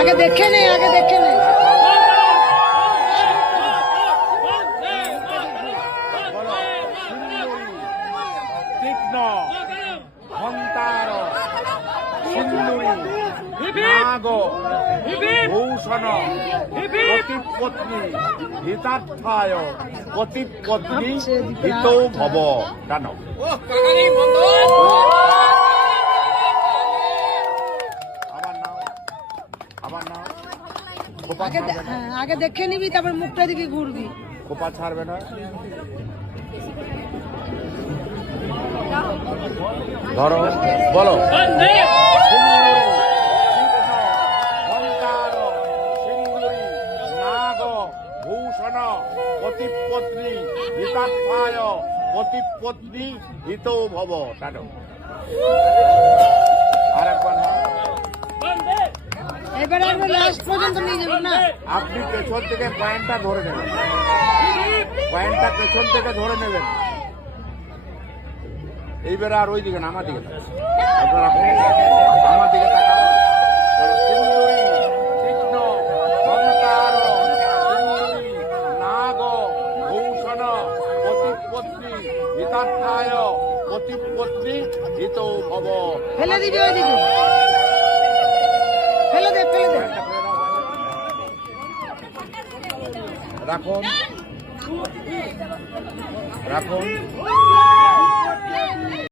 আগে দেখে নে, আগে দেখে নে। তীক্ষ্ণ ঘণ্টার সিন্দুরি নাগ ভূষণ পতিপত্নী হিতার্থায় পতিপত্নী হিতৌ ভব জান। আবার নাও আগে দেখে নিবি, তারপর মুখটা দিকে ঘুরবি। খোপা ছাড়বে না। ধরো, বলো। নাগ ভূষণ পতিপত্নী হিতার্থায় পতিপত্নী হিতৌ ভব জানো। আর একবার না। এবারে আমরা লাস্ট পর্যন্ত নিয়ে যাবো না। আপনি পেছন থেকে পয়েন্টটা ধরে নেবেন, পয়েন্টটা পেছন থেকে ধরে নেবেন। এইবারে আর ওই দিকে না, আমার দিকে আপনারা আমার দিকে তাকান। সিন্দুরি তীক্ষ্ণ ঘণ্টার সিন্দুরি নাগ ভূষণ পতিপত্নী হিতার্থায় পতিপত্নী হিতৌ ভব। ফেলে দিবি ওইদিকে, ফেলে দে, ফেলে দে। রাখুন, রাখুন।